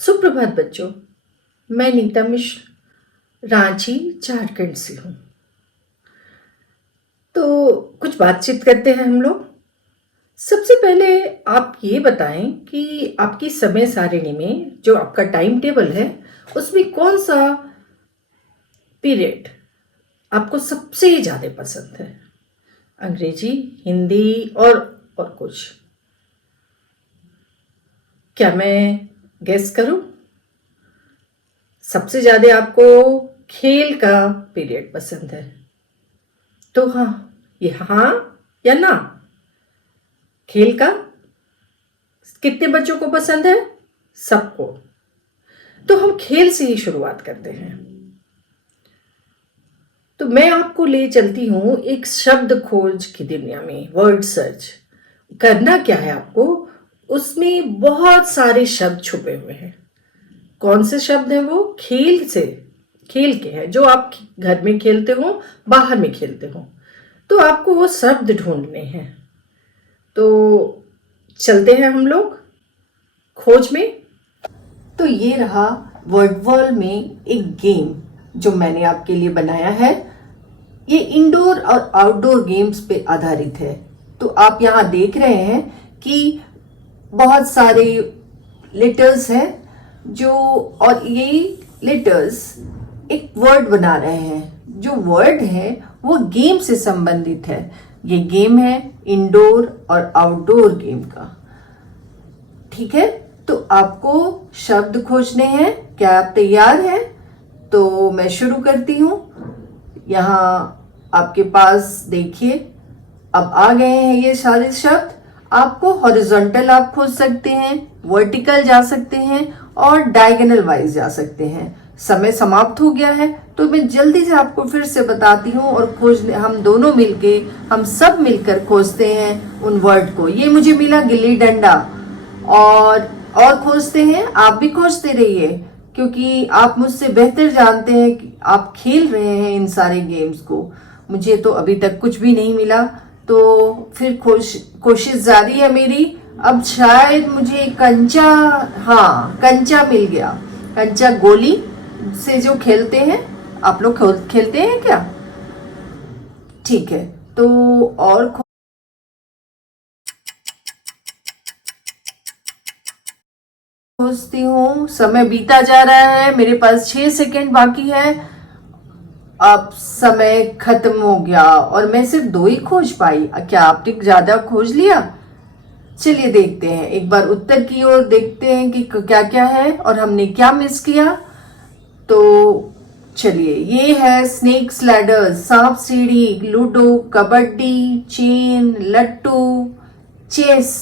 सुप्रभात बच्चों। मैं नीता मिश्र रांची झारखंड से हूँ। तो कुछ बातचीत करते हैं हम लोग। सबसे पहले आप ये बताएं कि आपकी समय सारिणी में जो आपका टाइम टेबल है उसमें कौन सा पीरियड आपको सबसे ज़्यादा पसंद है? अंग्रेजी, हिंदी और कुछ? क्या मैं गेस करूं? सबसे ज़्यादा आपको खेल का पीरियड पसंद है। तो हाँ, ये हाँ या ना? खेल का कितने बच्चों को पसंद है? सबको। तो हम खेल से ही शुरुआत करते हैं। तो मैं आपको ले चलती हूँ एक शब्द खोज की दुनिया में। वर्ड सर्च करना क्या है आपको? उसमें बहुत सारे शब्द छुपे हुए हैं। कौन से शब्द हैं वो? खेल के हैं जो आप घर में खेलते हो, बाहर में खेलते हो। तो आपको वो शब्द ढूंढने हैं। तो चलते हैं हम लोग खोज में। तो ये रहा वर्ड वॉल में एक गेम जो मैंने आपके लिए बनाया है। ये इंडोर और आउटडोर गेम्स पे आधारित है। तो आप यहाँ देख रहे हैं कि बहुत सारे लेटर्स हैं जो, और ये लेटर्स एक वर्ड बना रहे हैं। जो वर्ड है वो गेम से संबंधित है। ये गेम है इंडोर और आउटडोर गेम का। ठीक है, तो आपको शब्द खोजने हैं। क्या आप तैयार हैं? तो मैं शुरू करती हूं। यहाँ आपके पास देखिए, अब आ गए हैं ये सारे शब्द। आपको हॉरिजॉन्टल आप खोज सकते हैं, वर्टिकल जा सकते हैं और डायगोनल वाइज जा सकते हैं। समय समाप्त हो गया है तो मैं जल्दी से आपको फिर से बताती हूँ और हम दोनों मिलके, हम सब मिलकर खोजते हैं उन वर्ड को। ये मुझे मिला गिल्ली डंडा। और खोजते हैं, आप भी खोजते रहिए क्योंकि आप मुझसे बेहतर जानते हैं कि आप खेल रहे हैं इन सारे गेम्स को। मुझे तो अभी तक कुछ भी नहीं मिला, तो फिर कोशिश जारी है मेरी। अब शायद मुझे कंचा, हाँ कंचा मिल गया। कंचा गोली से जो खेलते हैं, आप लोग खेलते हैं क्या? ठीक है, तो और खोजती हूँ। समय बीता जा रहा है, मेरे पास 6 सेकेंड बाकी है। अब समय खत्म हो गया और मैं सिर्फ 2 ही खोज पाई। क्या आपने ज्यादा खोज लिया? चलिए देखते हैं एक बार उत्तर की ओर, देखते हैं कि क्या क्या है और हमने क्या मिस किया। तो चलिए, ये है स्नेक स्लैडर, सांप सीढ़ी, लूडो, कबड्डी, चेन, लट्टू, चेस।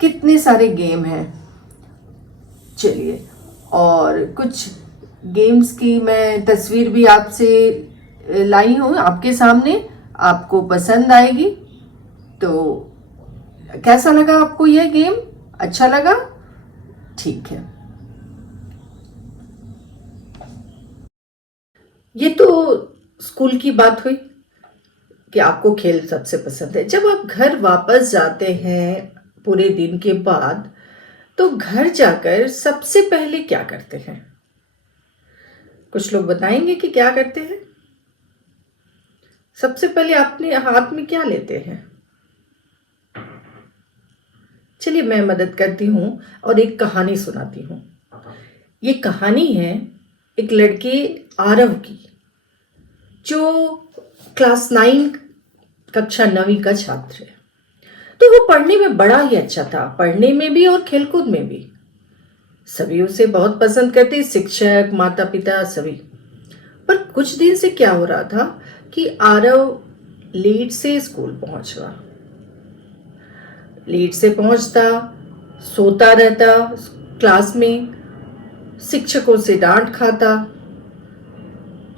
कितने सारे गेम हैं। चलिए, और कुछ गेम्स की मैं तस्वीर भी आपसे लाई हूँ आपके सामने, आपको पसंद आएगी। तो कैसा लगा आपको ये गेम? अच्छा लगा? ठीक है। ये तो स्कूल की बात हुई कि आपको खेल सबसे पसंद है। जब आप घर वापस जाते हैं पूरे दिन के बाद, तो घर जाकर सबसे पहले क्या करते हैं? कुछ लोग बताएंगे कि क्या करते हैं। सबसे पहले अपने हाथ में क्या लेते हैं? चलिए, मैं मदद करती हूँ और एक कहानी सुनाती हूँ। ये कहानी है एक लड़के आरव की, जो क्लास 9 कक्षा 9वीं का छात्र है। तो वो पढ़ने में बड़ा ही अच्छा था, पढ़ने में भी और खेलकूद में भी। सभी उसे बहुत पसंद करते, शिक्षक, माता पिता सभी। पर कुछ दिन से क्या हो रहा था कि आरव लेट से स्कूल पहुंचता, सोता रहता क्लास में, शिक्षकों से डांट खाता।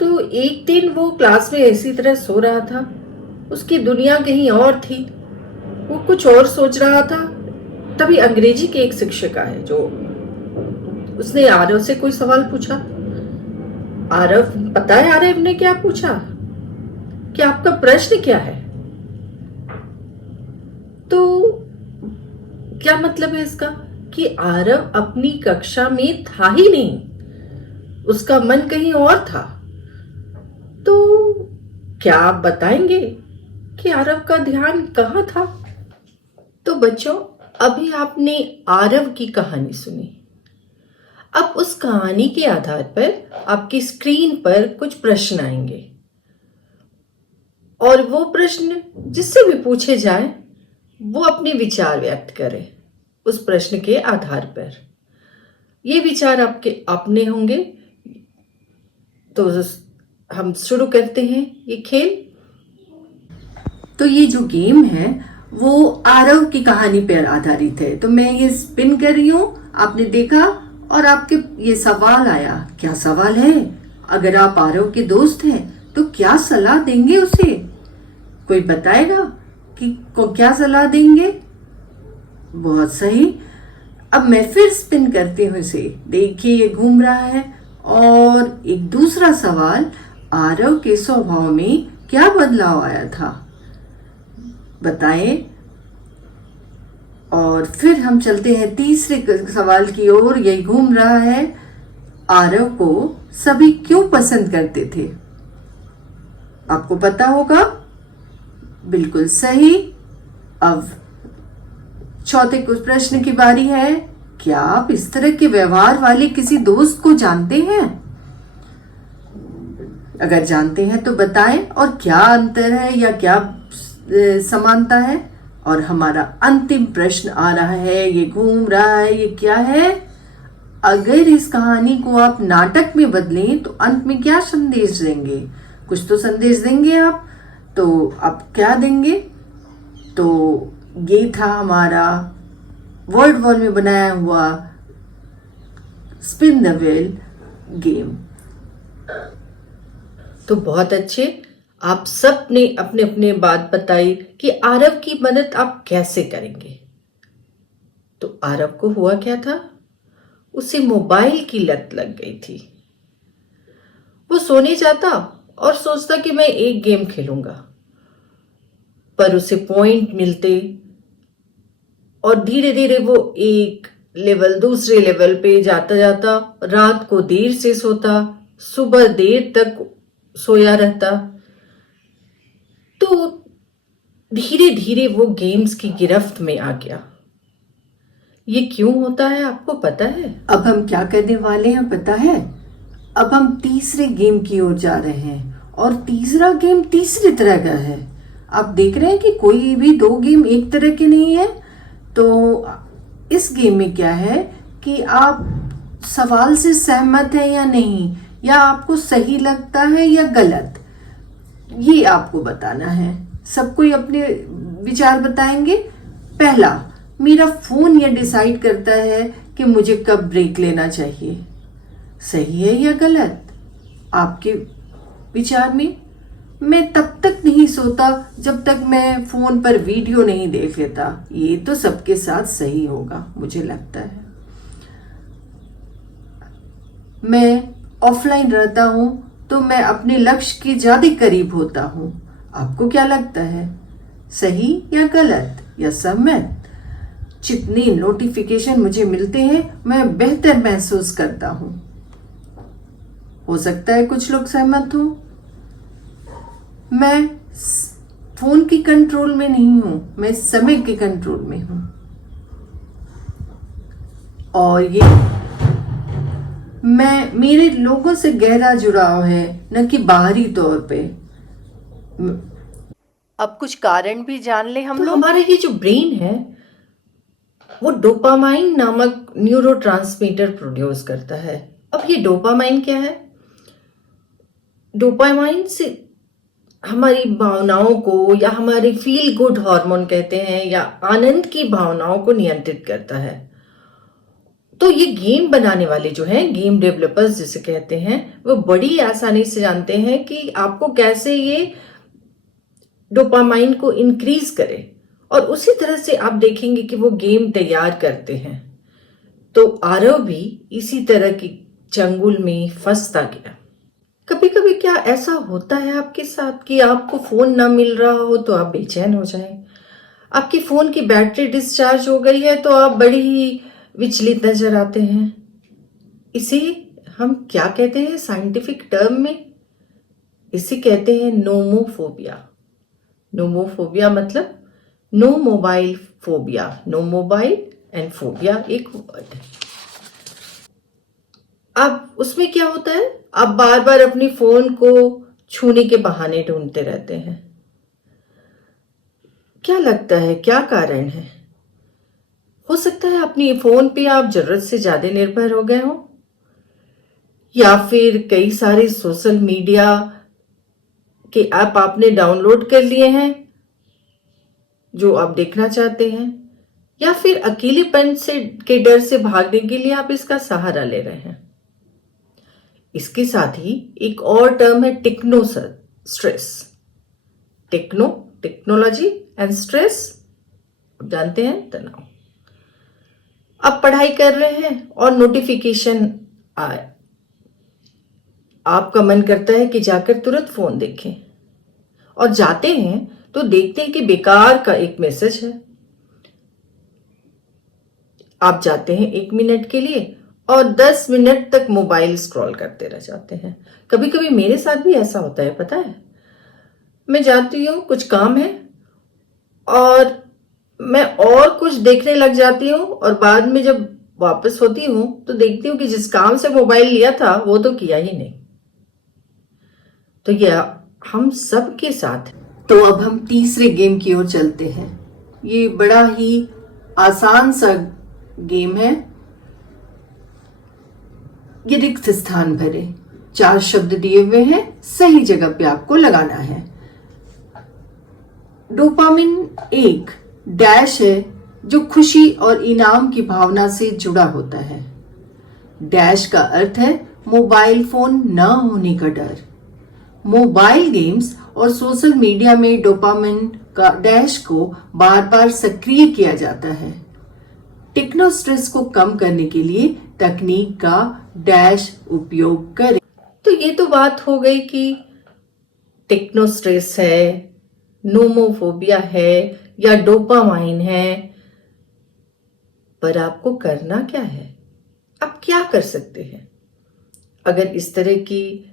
तो एक दिन वो क्लास में इसी तरह सो रहा था। उसकी दुनिया कहीं और थी, वो कुछ और सोच रहा था। तभी अंग्रेजी की एक शिक्षिका है, जो उसने आरव से कोई सवाल पूछा। आरव, पता है आरव ने क्या पूछा कि आपका प्रश्न क्या है? तो क्या मतलब है इसका कि आरव अपनी कक्षा में था ही नहीं, उसका मन कहीं और था। तो क्या आप बताएंगे कि आरव का ध्यान कहाँ था? तो बच्चों, अभी आपने आरव की कहानी सुनी। अब उस कहानी के आधार पर आपकी स्क्रीन पर कुछ प्रश्न आएंगे और वो प्रश्न जिससे भी पूछे जाए वो अपने विचार व्यक्त करे उस प्रश्न के आधार पर। ये विचार आपके अपने होंगे। तो हम शुरू करते हैं ये खेल। तो ये जो गेम है वो आरव की कहानी पर आधारित है। तो मैं ये स्पिन कर रही हूँ, आपने देखा और आपके ये सवाल आया। क्या सवाल है? अगर आप आरव के दोस्त हैं तो क्या सलाह देंगे उसे? कोई बताएगा कि को क्या सलाह देंगे? बहुत सही। अब मैं फिर स्पिन करती हूँ इसे। देखिए ये घूम रहा है। और एक दूसरा सवाल, आरव के स्वभाव में क्या बदलाव आया था? बताएं। और फिर हम चलते हैं तीसरे सवाल की ओर। यही घूम रहा है, आरव को सभी क्यों पसंद करते थे? आपको पता होगा। बिल्कुल सही। अब चौथे कुछ प्रश्न की बारी है। क्या आप इस तरह के व्यवहार वाले किसी दोस्त को जानते हैं? अगर जानते हैं तो बताएं और क्या अंतर है या क्या समानता है। और हमारा अंतिम प्रश्न आ रहा है, ये घूम रहा है, ये क्या है? अगर इस कहानी को आप नाटक में बदलें तो अंत में क्या संदेश देंगे? कुछ तो संदेश देंगे आप। तो आप क्या देंगे? तो ये था हमारा वर्ड वॉल में बनाया हुआ स्पिन द व्हील गेम। तो बहुत अच्छे, आप सब ने अपने अपने बात बताई कि आरव की मदद आप कैसे करेंगे। तो आरव को हुआ क्या था? उसे मोबाइल की लत लग गई थी। वो सोने जाता और सोचता कि मैं एक गेम खेलूंगा, पर उसे पॉइंट मिलते और धीरे धीरे वो एक लेवल दूसरे लेवल पे जाता जाता रात को देर से सोता, सुबह देर तक सोया रहता। तो धीरे धीरे वो गेम्स की गिरफ्त में आ गया। ये क्यों होता है आपको पता है? अब हम क्या करने वाले हैं पता है? अब हम तीसरे गेम की ओर जा रहे हैं और तीसरा गेम तीसरी तरह का है। आप देख रहे हैं कि कोई भी दो गेम एक तरह के नहीं है। तो इस गेम में क्या है कि आप सवाल से सहमत हैं या नहीं, या आपको सही लगता है या गलत, ये आपको बताना है। सब कोई अपने विचार बताएंगे। पहला, मेरा फोन यह डिसाइड करता है कि मुझे कब ब्रेक लेना चाहिए। सही है या गलत आपके विचार में? मैं तब तक नहीं सोता जब तक मैं फोन पर वीडियो नहीं देख लेता। ये तो सबके साथ सही होगा मुझे लगता है। मैं ऑफलाइन रहता हूं तो मैं अपने लक्ष्य के ज्यादा करीब होता हूं। आपको क्या लगता है? सही या गलत या सहमत? जितने नोटिफिकेशन मुझे मिलते हैं मैं बेहतर महसूस करता हूं। हो सकता है कुछ लोग सहमत हो। मैं फोन की कंट्रोल में नहीं हूं, मैं समय के कंट्रोल में हूं। और ये मेरे लोगों से गहरा जुड़ाव है, न कि बाहरी तौर पे। अब कुछ कारण भी जान ले हम लोग। हमारे ये जो ब्रेन है वो डोपामाइन नामक न्यूरोट्रांसमीटर प्रोड्यूस करता है। अब ये डोपामाइन क्या है? डोपामाइन से हमारी भावनाओं को, या हमारे फील गुड हार्मोन कहते हैं, या आनंद की भावनाओं को नियंत्रित करता है। तो ये गेम बनाने वाले जो हैं, गेम डेवलपर्स जिसे कहते हैं, वो बड़ी आसानी से जानते हैं कि आपको कैसे ये डोपामाइन को इंक्रीज करे, और उसी तरह से आप देखेंगे कि वो गेम तैयार करते हैं। तो आरव भी इसी तरह की चंगुल में फंसता गया। कभी कभी क्या ऐसा होता है आपके साथ कि आपको फोन ना मिल रहा हो तो आप बेचैन हो जाएं। आपकी फोन की बैटरी डिस्चार्ज हो गई है तो आप बड़ी ही विचलित नजर आते हैं। इसे हम क्या कहते हैं साइंटिफिक टर्म में? इसे कहते हैं नोमोफोबिया। नोमोफोबिया मतलब no mobile phobia. No mobile and phobia एक वर्ड है। अब उसमें क्या होता है, आप बार बार अपनी फोन को छूने के बहाने ढूंढते रहते हैं। क्या लगता है क्या कारण है? हो सकता है अपनी फोन पे आप जरूरत से ज्यादा निर्भर हो गए हो, या फिर कई सारे सोशल मीडिया के ऐप आपने डाउनलोड कर लिए हैं जो आप देखना चाहते हैं, या फिर अकेलेपन से के डर से भागने के लिए आप इसका सहारा ले रहे हैं। इसके साथ ही एक और टर्म है techno stress. Techno technology and stress जानते हैं, तनाव। आप पढ़ाई कर रहे हैं और नोटिफिकेशन आए, आपका मन करता है कि जाकर तुरंत फोन देखें, और जाते हैं तो देखते हैं कि बेकार का एक मैसेज है। आप जाते हैं 1 मिनट के लिए और 10 मिनट तक मोबाइल स्क्रॉल करते रह जाते हैं। कभी कभी मेरे साथ भी ऐसा होता है, पता है। मैं जाती हूँ, कुछ काम है, और मैं और कुछ देखने लग जाती हूँ, और बाद में जब वापस होती हूँ तो देखती हूँ कि जिस काम से मोबाइल लिया था वो तो किया ही नहीं। तो यह हम सब के साथ। तो अब हम तीसरे गेम की ओर चलते हैं। ये बड़ा ही आसान सा गेम है। ये रिक्त स्थान भरे, 4 शब्द दिए हुए हैं, सही जगह पे आपको लगाना है। डोपामिन एक डैश है जो खुशी और इनाम की भावना से जुड़ा होता है। डैश का अर्थ है मोबाइल फोन न होने का डर। मोबाइल गेम्स और सोशल मीडिया में डोपामिन का डैश को बार बार सक्रिय किया जाता है। टेक्नो स्ट्रेस को कम करने के लिए तकनीक का डैश उपयोग करें। तो ये तो बात हो गई कि टेक्नो स्ट्रेस है, नोमोफोबिया है या डोपामाइन है, पर आपको करना क्या है? आप क्या कर सकते हैं? अगर इस तरह की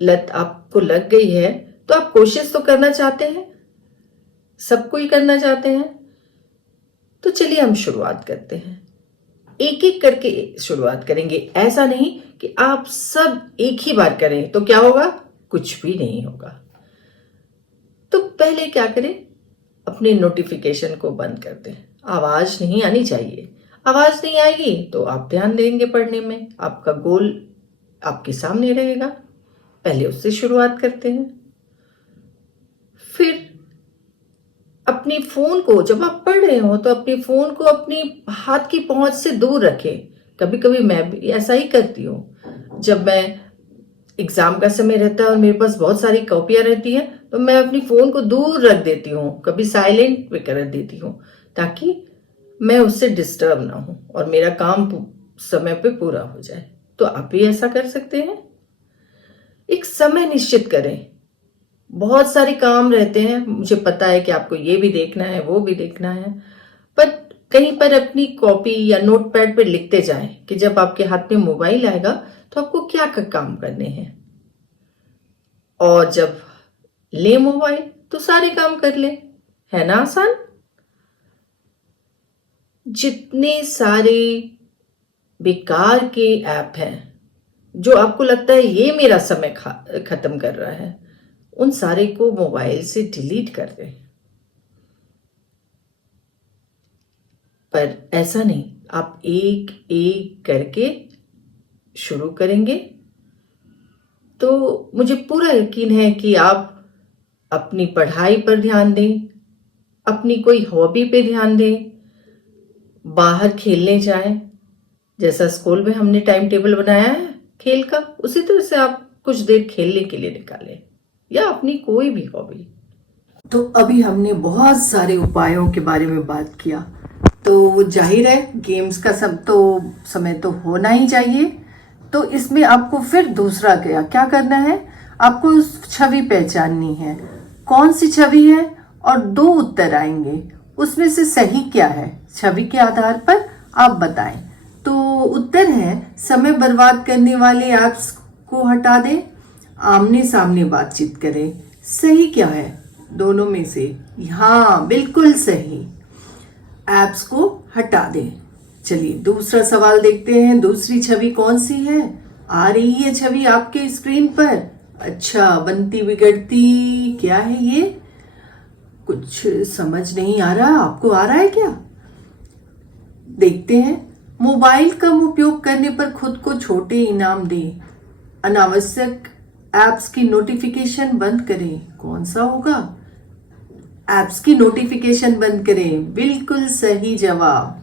लत आपको लग गई है तो आप कोशिश तो करना चाहते हैं, सबको ही करना चाहते हैं। तो चलिए हम शुरुआत करते हैं, एक एक करके शुरुआत करेंगे। ऐसा नहीं कि आप सब एक ही बार करें तो क्या होगा, कुछ भी नहीं होगा। तो पहले क्या करें, अपने नोटिफिकेशन को बंद कर दें। आवाज नहीं आनी चाहिए। आवाज नहीं आएगी तो आप ध्यान देंगे पढ़ने में, आपका गोल आपके सामने रहेगा। पहले उससे शुरुआत करते हैं। फिर अपनी फोन को, जब आप पढ़ रहे हो तो अपनी फोन को अपनी हाथ की पहुंच से दूर रखें। कभी कभी मैं भी ऐसा ही करती हूँ। जब मैं एग्जाम का समय रहता है और मेरे पास बहुत सारी कॉपियां रहती हैं तो मैं अपनी फोन को दूर रख देती हूँ, कभी साइलेंट पे कर देती हूँ, ताकि मैं उससे डिस्टर्ब ना हूं और मेरा काम समय पे पूरा हो जाए। तो आप भी ऐसा कर सकते हैं। एक समय निश्चित करें। बहुत सारे काम रहते हैं, मुझे पता है कि आपको ये भी देखना है, वो भी देखना है, पर कहीं पर अपनी कॉपी या नोटपैड पे लिखते जाएं कि जब आपके हाथ में मोबाइल आएगा तो आपको क्या काम करने हैं, और जब ले मोबाइल तो सारे काम कर ले। है ना आसान? जितने सारे बेकार के ऐप हैं जो आपको लगता है ये मेरा समय खत्म कर रहा है, उन सारे को मोबाइल से डिलीट कर दें। पर ऐसा नहीं, आप एक एक करके शुरू करेंगे तो मुझे पूरा यकीन है कि आप अपनी पढ़ाई पर ध्यान दें, अपनी कोई हॉबी पे ध्यान दें, बाहर खेलने जाएं। जैसा स्कूल में हमने टाइम टेबल बनाया है खेल का, उसी तरह से आप कुछ देर खेलने के लिए निकालें, या अपनी कोई भी हॉबी। तो अभी हमने बहुत सारे उपायों के बारे में बात किया, तो जाहिर है गेम्स का समय तो होना ही चाहिए। तो इसमें आपको फिर दूसरा क्या करना है, आपको छवि पहचाननी है। कौन सी छवि है, और 2 उत्तर आएंगे, उसमें से सही क्या है, छवि के आधार पर आप बताएं। उत्तर है, समय बर्बाद करने वाले ऐप्स को हटा दें, आमने सामने बातचीत करें। सही क्या है दोनों में से? हाँ, बिल्कुल सही, ऐप्स को हटा दें। चलिए दूसरा सवाल देखते हैं। दूसरी छवि कौन सी है? आ रही है छवि आपके स्क्रीन पर। अच्छा, बनती बिगड़ती क्या है ये? कुछ समझ नहीं आ रहा, आपको आ रहा है क्या? देखते हैं। मोबाइल कम उपयोग करने पर खुद को छोटे इनाम दें, अनावश्यक ऐप्स की नोटिफिकेशन बंद करें। कौन सा होगा? ऐप्स की नोटिफिकेशन बंद करें, बिल्कुल सही जवाब।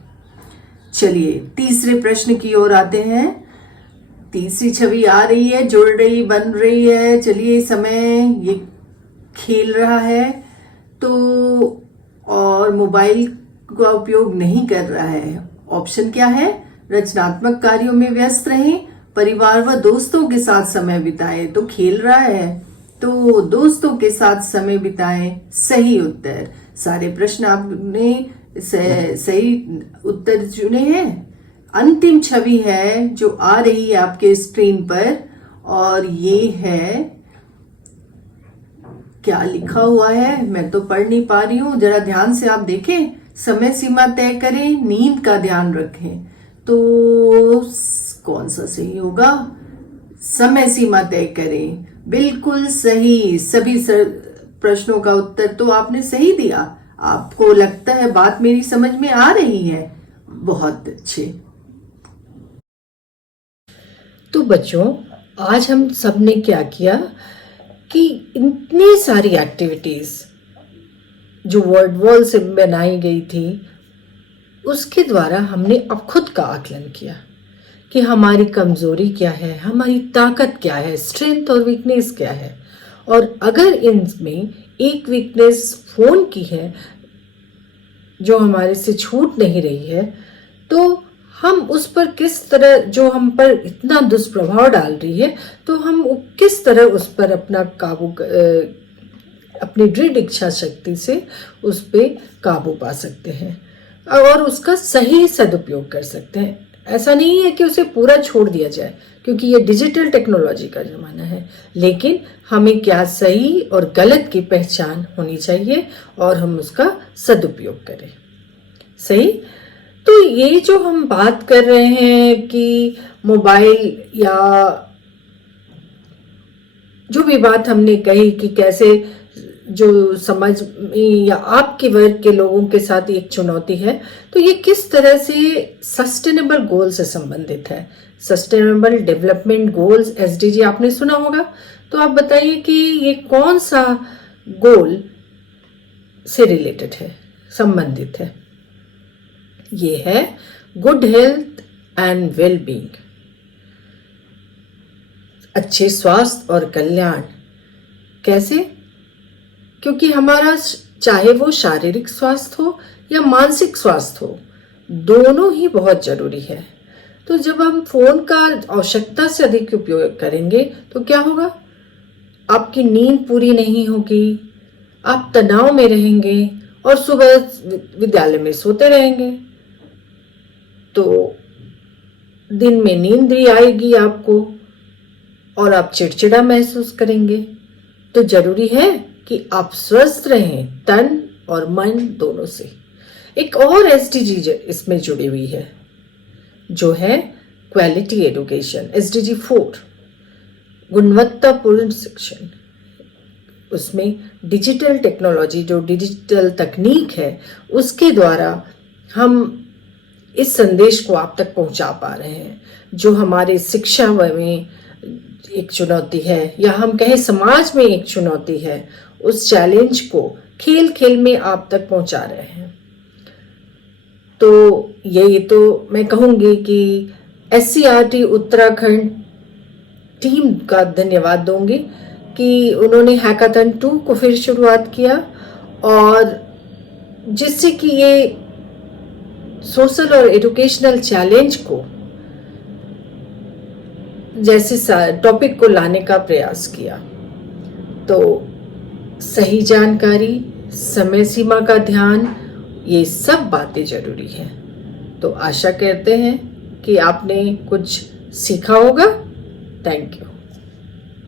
चलिए तीसरे प्रश्न की ओर आते हैं। तीसरी छवि आ रही है, जुड़ रही, बन रही है। चलिए समय ये खेल रहा है तो, और मोबाइल का उपयोग नहीं कर रहा है। ऑप्शन क्या है? रचनात्मक कार्यों में व्यस्त रहें, परिवार व दोस्तों के साथ समय बिताएं। तो खेल रहा है तो दोस्तों के साथ समय बिताएं, सही उत्तर। सारे प्रश्न आपने सही उत्तर चुने हैं। अंतिम छवि है जो आ रही है आपके स्क्रीन पर, और ये है, क्या लिखा हुआ है मैं तो पढ़ नहीं पा रही हूं, जरा ध्यान से आप देखें। समय सीमा तय करें, नींद का ध्यान रखें। तो कौन सा सही होगा? समय सीमा तय करें, बिल्कुल सही। सभी प्रश्नों का उत्तर तो आपने सही दिया। आपको लगता है बात मेरी समझ में आ रही है? बहुत अच्छे। तो बच्चों, आज हम सब ने क्या किया कि इतनी सारी एक्टिविटीज जो वर्ड वॉल से बनाई गई थी, उसके द्वारा हमने अब खुद का आकलन किया कि हमारी कमजोरी क्या है, हमारी ताकत क्या है, स्ट्रेंथ और वीकनेस क्या है। और अगर इनमें एक वीकनेस फोन की है जो हमारे से छूट नहीं रही है, तो हम उस पर किस तरह, जो हम पर इतना दुष्प्रभाव डाल रही है, तो हम किस तरह उस पर अपना काबू, अपनी दृढ़ इच्छा शक्ति से उस पर काबू पा सकते हैं और उसका सही सदुपयोग कर सकते हैं। ऐसा नहीं है कि उसे पूरा छोड़ दिया जाए, क्योंकि ये डिजिटल टेक्नोलॉजी का जमाना है, लेकिन हमें क्या सही और गलत की पहचान होनी चाहिए और हम उसका सदुपयोग करें। सही। तो ये जो हम बात कर रहे हैं कि मोबाइल, या जो भी बात हमने कही कि कैसे जो समझ में या आपके वर्ग के लोगों के साथ एक चुनौती है, तो ये किस तरह से सस्टेनेबल गोल से संबंधित है। सस्टेनेबल डेवलपमेंट गोल्स, एसडीजी आपने सुना होगा। तो आप बताइए कि ये कौन सा गोल से रिलेटेड है, संबंधित है। ये है good health and well being, अच्छे स्वास्थ्य और कल्याण। कैसे? क्योंकि हमारा चाहे वो शारीरिक स्वास्थ्य हो या मानसिक स्वास्थ्य हो, दोनों ही बहुत जरूरी है। तो जब हम फोन का आवश्यकता से अधिक उपयोग करेंगे तो क्या होगा? आपकी नींद पूरी नहीं होगी, आप तनाव में रहेंगे और सुबह विद्यालय में सोते रहेंगे, तो दिन में नींद भी आएगी आपको और आप चिड़चिड़ा महसूस करेंगे। तो जरूरी है कि आप स्वस्थ रहें, तन और मन दोनों से। एक और एसडीजी इसमें जुड़ी हुई है, जो है क्वालिटी एजुकेशन, एसडीजी 4, गुणवत्तापूर्ण शिक्षण। उसमें डिजिटल टेक्नोलॉजी, जो डिजिटल तकनीक है, उसके द्वारा हम इस संदेश को आप तक पहुंचा पा रहे हैं, जो हमारे शिक्षा में एक चुनौती है, या हम कहें समाज में एक चुनौती है, उस चैलेंज को खेल खेल में आप तक पहुंचा रहे हैं। तो ये तो मैं कहूंगी कि एससीईआरटी उत्तराखंड टीम का धन्यवाद दूंगी कि उन्होंने हैकाथन 2 को फिर शुरुआत किया, और जिससे कि ये सोशल और एजुकेशनल चैलेंज को, जैसे टॉपिक को लाने का प्रयास किया। तो सही जानकारी, समय सीमा का ध्यान, ये सब बातें जरूरी है। तो आशा करते हैं कि आपने कुछ सीखा होगा। Thank you.